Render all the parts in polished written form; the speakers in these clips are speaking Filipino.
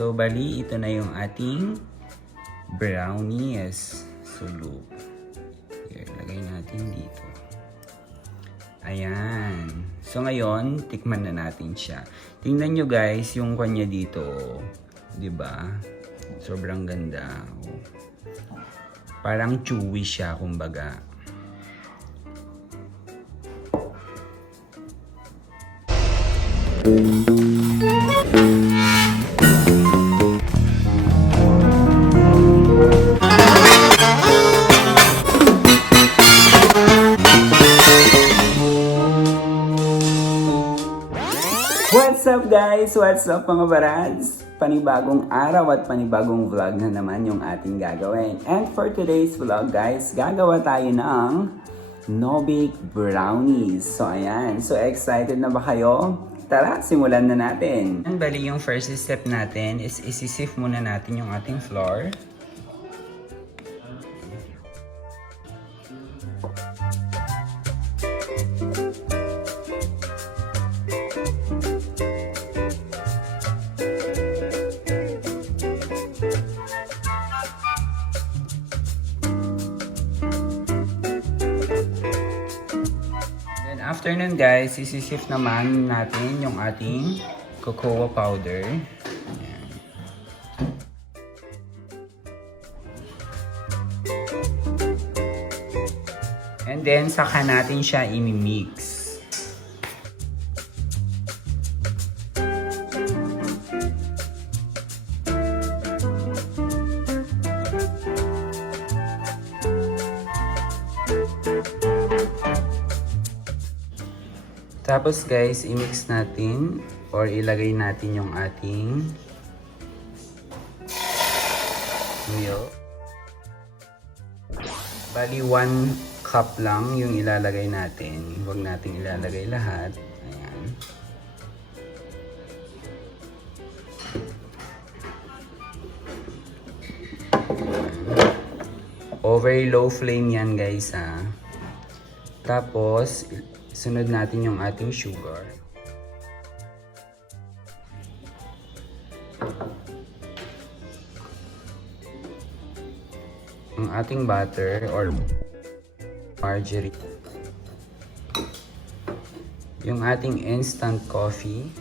So, bali, ito na yung ating brownies. Sulub. Here, lagay natin dito. Ayan. So, ngayon, tikman na natin siya. Tingnan nyo guys, yung kanya dito. Diba? Sobrang ganda. Parang chewy siya, kumbaga. What's up guys? What's up mga barads? Panibagong araw at panibagong vlog na naman yung ating gagawin. And for today's vlog guys, gagawa tayo ng no-bake brownies. So ayan, so excited na ba kayo? Tara, simulan na natin. Bali yung first step natin is isi-sift muna natin yung ating flour. After nun guys, isi-sift naman natin yung ating cocoa powder. Ayan. And then, saka natin siya i-mix. Tapos guys, i-mix natin or ilagay natin yung ating milk. Bali 1 cup lang yung ilalagay natin. Huwag natin ilalagay lahat. Ayan. Over low flame yan guys ha. Tapos sunod natin yung ating sugar. Ang ating butter or margarine. Yung ating instant coffee.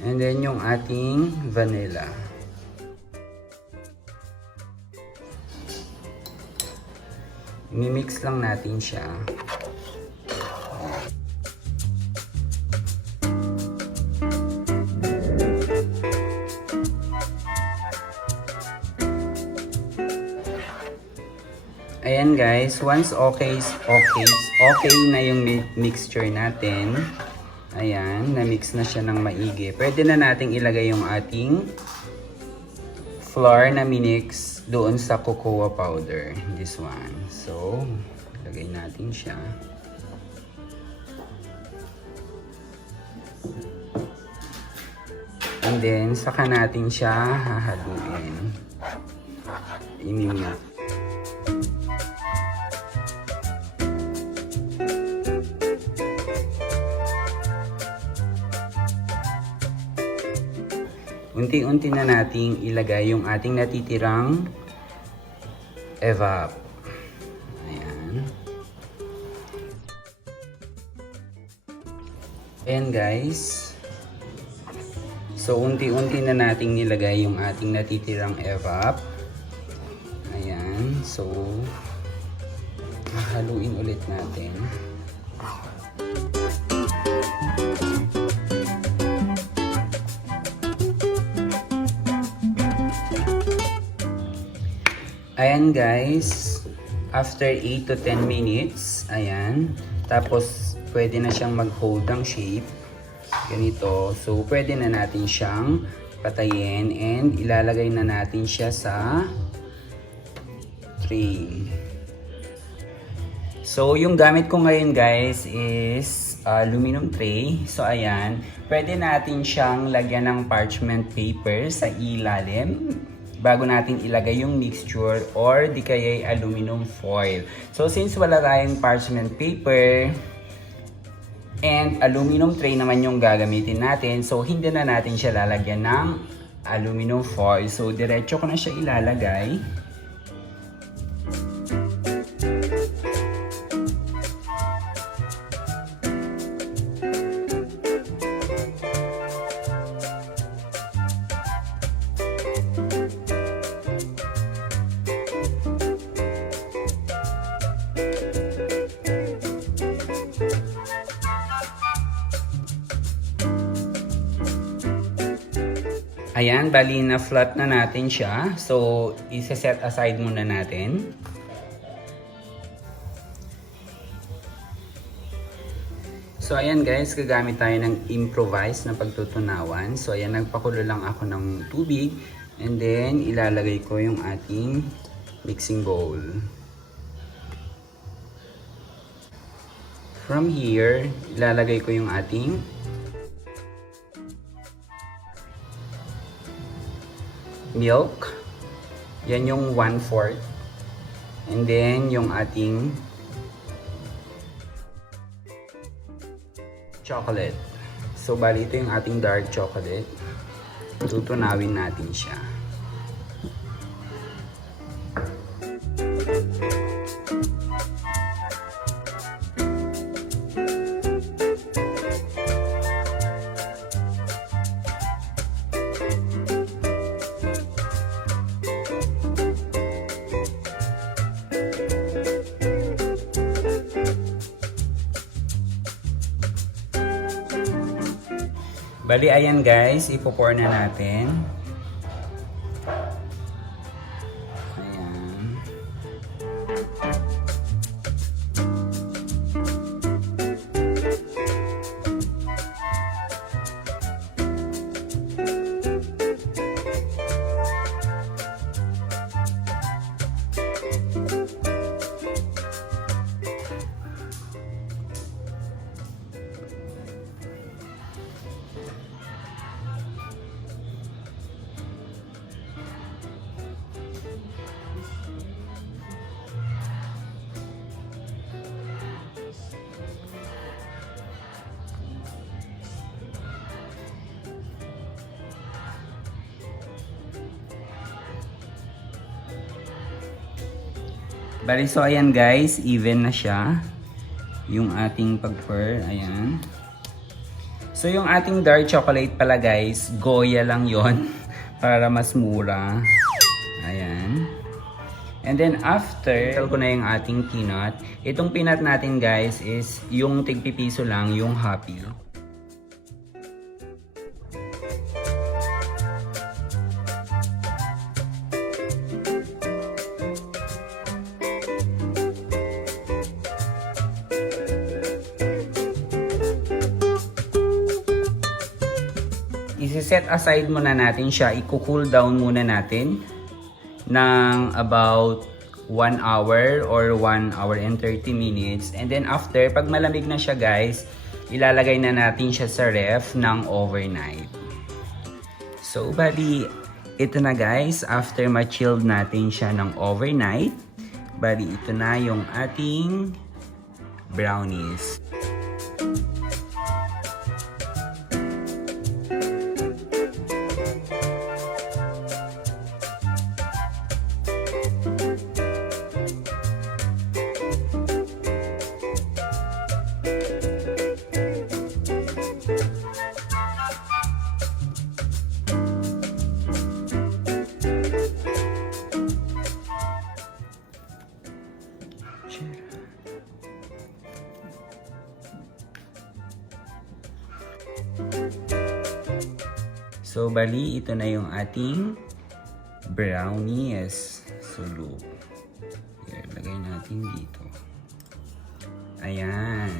And then yung ating vanilla. I-mix lang natin siya. Ayan guys, once okay na yung mixture natin. Ayan, na-mix na siya ng maigi. Pwede na nating ilagay yung ating flour na minix doon sa cocoa powder, this one. So, lagay natin siya. And then, saka natin siya hahaluin. I-mix. Unti-unti na nating ilagay yung ating natitirang evap. Ayan. Ayan guys. So unti-unti na nating nilagay yung ating natitirang evap. Ayan. So haluin ulit natin. Ayan guys, after 8 to 10 minutes, ayan, tapos pwede na siyang mag-hold ng shape, ganito. So pwede na natin siyang patayin and ilalagay na natin siya sa tray. So yung gamit ko ngayon guys is aluminum tray. So ayan, pwede natin siyang lagyan ng parchment paper sa ilalim. bago natin ilagay yung mixture or di kaya aluminum foil. So since wala tayong parchment paper and aluminum tray naman yung gagamitin natin, so hindi na natin siya lalagyan ng aluminum foil. So diretso ko na siya ilalagay. Ayan, bali na flat na natin siya. So, isa-set aside muna natin. So, ayan guys, gagamit tayo ng improvise na pagtutunawan. So, ayan, nagpakulo lang ako ng tubig. And then, ilalagay ko yung ating mixing bowl. From here, ilalagay ko yung ating milk. Yan yung 1/4. And then, yung ating chocolate. So, bali ito yung ating dark chocolate. Tutunawin natin siya. Bali, ayan guys, ipo-pour na natin. Ayan. Bali, so ayan guys, even na siya yung ating pag-pour. Ayan. So yung ating dark chocolate pala guys, Goya lang yon para mas mura. Ayan. And then after, ko na yung ating peanut. Itong peanut natin guys is yung tigpipiso lang, yung happy. Isi-set aside muna natin siya, i-cool down muna natin ng about 1 hour or 1 hour and 30 minutes. And then after, pag malamig na siya guys, ilalagay na natin siya sa ref ng overnight. So bali, ito na guys, after ma-chilled natin siya ng overnight, bali ito na yung ating brownies. So, bali, ito na yung ating brownies. So, loop. Here, lagay natin dito. Ayan.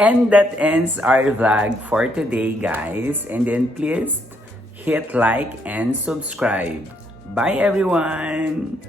And that ends our vlog for today, guys. And then please hit like and subscribe. Bye, everyone!